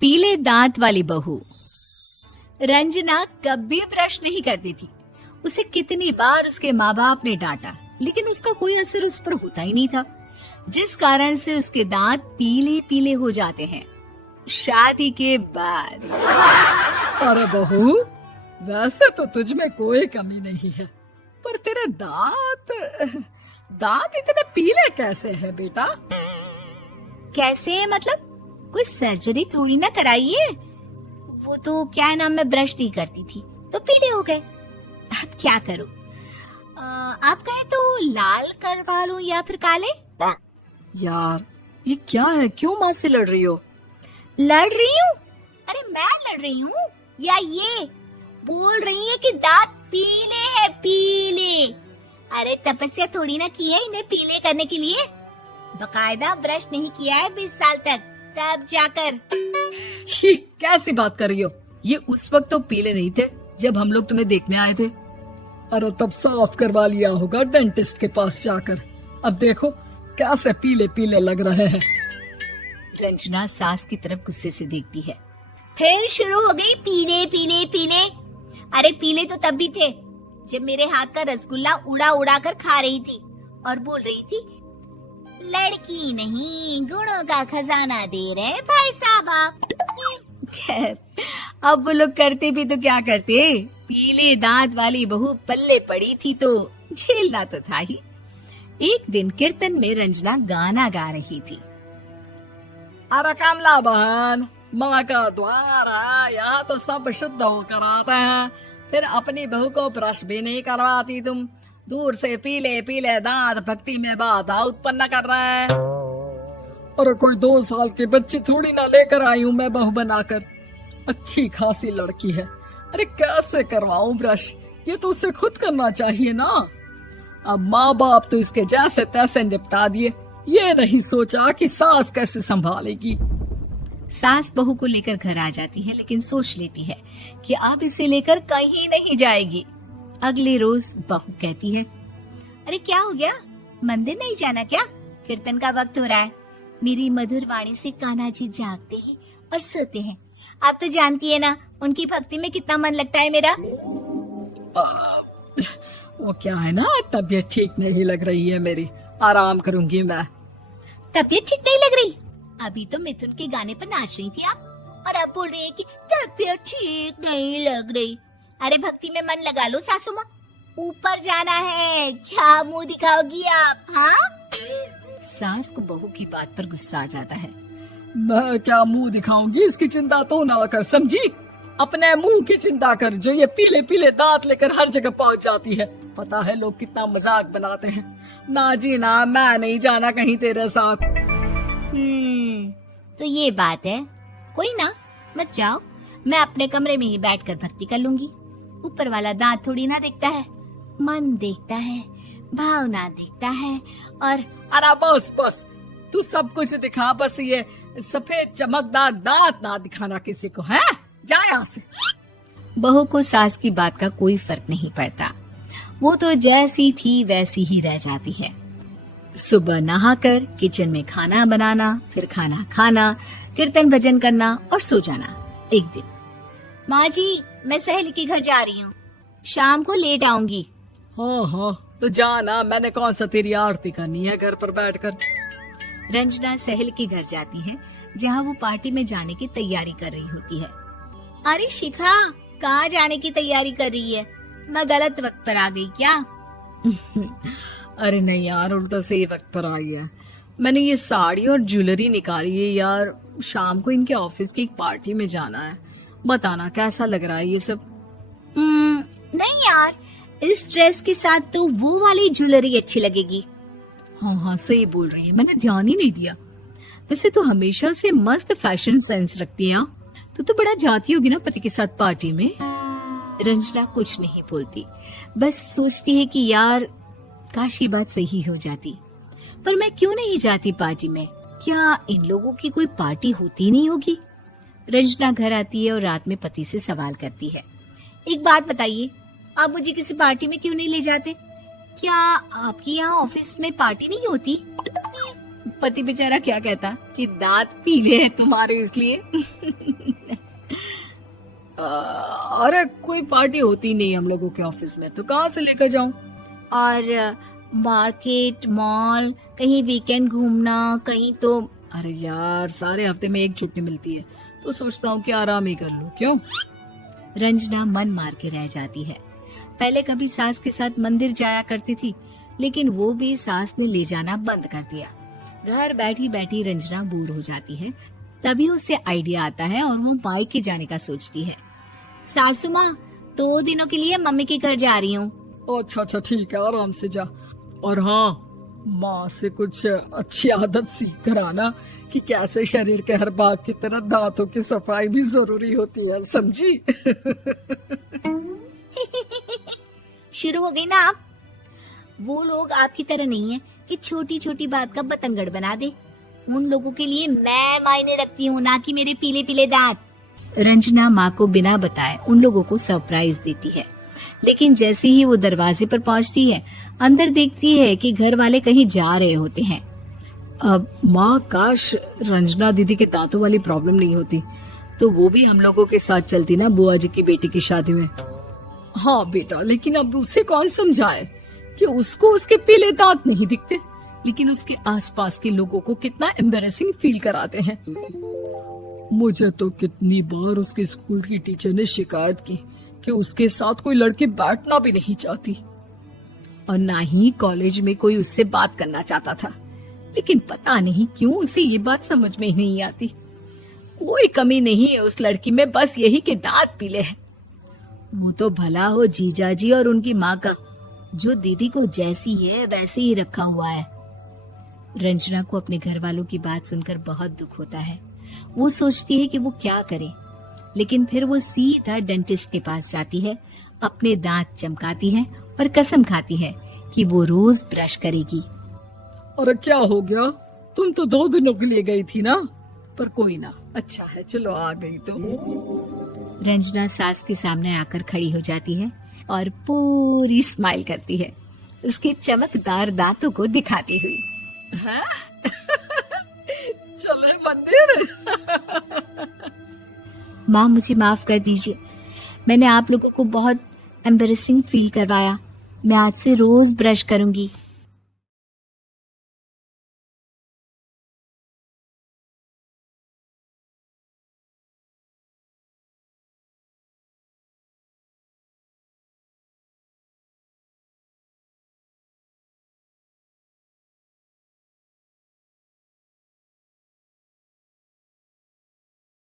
पीले दांत वाली बहू। रंजना कभी ब्रश नहीं करती थी। उसे कितनी बार उसके माँ बाप ने डांटा, लेकिन उसका कोई असर उस पर होता ही नहीं था, जिस कारण से उसके दांत पीले पीले हो जाते हैं। शादी के बाद। अरे बहू, वैसे तो तुझ में कोई कमी नहीं है, पर तेरे दांत इतने पीले कैसे हैं बेटा? कैसे मतलब? कोई सर्जरी थोड़ी ना कराइए। वो तो क्या नाम, मैं ब्रश नहीं करती थी तो पीले हो गए। अब क्या करूं? आप कहें तो लाल करवा लूं या फिर काले? यार ये क्या है, क्यों माँ से लड़ रही हो? लड़ रही हूँ? अरे मैं लड़ रही हूँ या ये बोल रही है कि दांत पीले हैं, पीले। अरे तपस्या थोड़ी ना की है इन्हें पीले करने के लिए। बकायदा ब्रश नहीं किया है 20 साल तक, तब जाकर। छी, कैसी बात कर रही हो? ये उस वक्त तो पीले नहीं थे जब हम लोग तुम्हें देखने आए थे। अरे तब साफ करवा लिया होगा डेंटिस्ट के पास जाकर। अब देखो कैसे पीले पीले लग रहे हैं। रंजना सास की तरफ गुस्से से देखती है। फिर शुरू हो गई पीले पीले पीले। अरे पीले तो तब भी थे जब मेरे हाथ का रसगुल्ला उड़ा उड़ा कर खा रही थी और बोल रही थी, लड़की नहीं गुणों का खजाना दे रहे भाई साहब आप। खैर, अब वो लोग करते भी तो क्या करते, पीले दांत वाली बहू पल्ले पड़ी थी तो झेलना तो था ही। एक दिन कीर्तन में रंजना गाना गा रही थी। अरे कमला बहन, माँ का द्वार है, यहाँ तो सब शुद्ध होकर आते हैं, फिर अपनी बहू को ब्रश भी नहीं करवाती तुम। दूर से पीले पीले दांत भक्ति में बाधा उत्पन्न कर रहे हैं। अरे कोई 2 साल की बच्ची थोड़ी ना लेकर आई हूँ मैं बहू बनाकर। अच्छी खासी लड़की है, अरे कैसे करवाऊं ब्रश? ये तो उसे खुद करना चाहिए ना। अब माँ बाप तो इसके जैसे तैसे निपटा दिए, ये नहीं सोचा कि सास कैसे संभालेगी। सास बहू को लेकर घर आ जाती है, लेकिन सोच लेती है कि अब इसे लेकर कहीं नहीं जाएगी। अगले रोज बहू कहती है, अरे क्या हो गया, मंदिर नहीं जाना क्या? कीर्तन का वक्त हो रहा है। मेरी मधुर वाणी से कान्हा जी जागते हैं और सोते हैं। आप तो जानती है ना उनकी भक्ति में कितना मन लगता है मेरा। वो क्या है ना, तबीयत ठीक नहीं लग रही है मेरी, आराम करूंगी मैं। तबीयत ठीक नहीं लग रही? अभी तो मिथुन के गाने पर नाच रही थी आप, और अब बोल रही है कि तबीयत ठीक नहीं लग रही। अरे भक्ति में मन लगा लो सासू माँ, ऊपर जाना है, क्या मुंह दिखाओगी आप? हाँ? सास को बहू की बात पर गुस्सा आ जाता है। मैं क्या मुंह दिखाऊंगी, इसकी चिंता तो ना कर, समझी? अपने मुंह की चिंता कर, जो ये पीले पीले दांत लेकर हर जगह पहुंच जाती है। पता है लोग कितना मजाक बनाते हैं। ना जी ना, मैं नहीं जाना कहीं तेरे साथ। तो ये बात है, कोई ना, मत जाओ, मैं अपने कमरे में ही बैठकर भक्ति कर लूंगी। ऊपर वाला दांत थोड़ी ना देखता है, मन देखता है, भावना देखता है। और अरे बस बस, तू सब कुछ दिखा, बस ये सफेद चमकदार दांत ना दिखाना किसी को, है? जा यहाँ से। बहू को सास की बात का कोई फर्क नहीं पड़ता, वो तो जैसी थी वैसी ही रह जाती है। सुबह नहाकर किचन में खाना बनाना, फिर खाना खाना, कीर्तन भजन करना और सो जाना। एक दिन, माँ जी मैं सहेली के घर जा रही हूँ, शाम को लेट आऊंगी। हाँ हाँ तो जाना, मैंने कौन सा तेरी आरती करनी है घर पर बैठकर। रंजना सहेली के घर जाती है, जहाँ वो पार्टी में जाने की तैयारी कर रही होती है। अरे शिखा, कहाँ जाने की तैयारी कर रही है? मैं गलत वक्त पर आ गई क्या? अरे नहीं यार, उल्टा सही वक्त पर आई है। मैंने ये साड़ी और ज्वेलरी निकाली है यार, शाम को इनके ऑफिस की एक पार्टी में जाना है। बताना कैसा लग रहा है ये सब? नहीं यार, इस ड्रेस के साथ तो वो वाली ज्वेलरी अच्छी लगेगी। हाँ हाँ सही बोल रही है, मैंने ध्यान ही नहीं दिया। वैसे तो हमेशा से मस्त फैशन सेंस रखती है। तो बड़ा जाती होगी ना पति के साथ पार्टी में। रंजना कुछ नहीं बोलती, बस सोचती है कि यार काश ये बात सही हो जाती, पर मैं क्यों नहीं जाती पार्टी में? क्या इन लोगों की कोई पार्टी होती नहीं होगी? रंजना घर आती है और रात में पति से सवाल करती है, एक बात बताइए, आप मुझे किसी पार्टी में क्यों नहीं ले जाते? क्या आपकी यहाँ ऑफिस में पार्टी नहीं होती? पति बेचारा क्या कहता कि दांत पीले हैं तुम्हारे इसलिए। अरे कोई पार्टी होती नहीं हम लोगों के ऑफिस में, तो कहाँ से लेकर जाऊं? और मार्केट, मॉल, कहीं वीकेंड घूमना, कहीं तो। अरे यार, सारे हफ्ते में एक छुट्टी मिलती है, तो सोचता हूँ कि आराम ही कर लूं। क्यों? रंजना मन मार के रह जाती है। पहले कभी सास के साथ मंदिर जाया करती थी, लेकिन वो भी सास ने ले जाना बंद कर दिया। घर बैठी बैठी रंजना बोर हो जाती है। तभी उसे आइडिया आता है और वो मायके जाने का सोचती है। सासू माँ, 2 दिनों के लिए मम्मी के घर जा रही हूँ। अच्छा अच्छा ठीक है, आराम से जा। और हाँ, माँ से कुछ अच्छी आदत सीख कर आना कि कैसे शरीर के हर भाग की तरह दांतों की सफाई भी जरूरी होती है, समझी? शुरू हो गई ना आप। वो लोग आपकी तरह नहीं है कि छोटी छोटी बात का बतंगड़ बना दे। उन लोगों के लिए मैं मायने रखती हूँ, ना कि मेरे पीले पीले दांत। रंजना माँ को बिना बताए उन लोगों को सरप्राइज देती है, लेकिन जैसे ही वो दरवाजे पर पहुंचती है, अंदर देखती है कि घर वाले कहीं जा रहे होते हैं। अब माँ, काश रंजना दीदी के दांतों वाली प्रॉब्लम नहीं होती, तो वो भी हम लोगों के साथ चलती ना बुआ जी की बेटी की शादी में। हाँ बेटा, लेकिन अब उसे कौन समझाए कि उसको उसके पीले दांत नहीं दिखते, लेकिन उसके आसपास के लोगों को कितना एम्बैरेसिंग फील कराते हैं। मुझे तो कितनी बार उसके स्कूल की टीचर ने शिकायत की कि उसके साथ कोई लड़की बैठना भी नहीं चाहती, और ना ही कॉलेज में कोई उससे बात करना चाहता था। लेकिन पता नहीं क्यों उसे ये बात समझ में ही नहीं आती। कोई कमी नहीं है उस लड़की में, बस यही कि दांत पीले हैं। वो तो भला हो जीजा जी और उनकी माँ का, जो दीदी को जैसी है वैसे ही रखा हुआ है। रंजना को अपने घर वालों की बात सुनकर बहुत दुख होता है। वो सोचती है कि वो क्या करे, लेकिन फिर वो सीधा डेंटिस्ट के पास जाती है, अपने दांत चमकाती है और कसम खाती है कि वो रोज ब्रश करेगी। अरे क्या हो गया? तुम तो 2 दिनों के लिए गई थी ना, पर कोई ना, अच्छा है, चलो आ गई तो। रंजना सास के सामने आकर खड़ी हो जाती है और पूरी स्माइल करती है, उसके चमकदार दांतों को दिखाती हुई। हैं? चले मंदिर। माँ, मुझे माफ कर दीजिए, मैंने आप लोगों को बहुत एम्बैरेसिंग फील करवाया। मैं आज से रोज ब्रश करूंगी।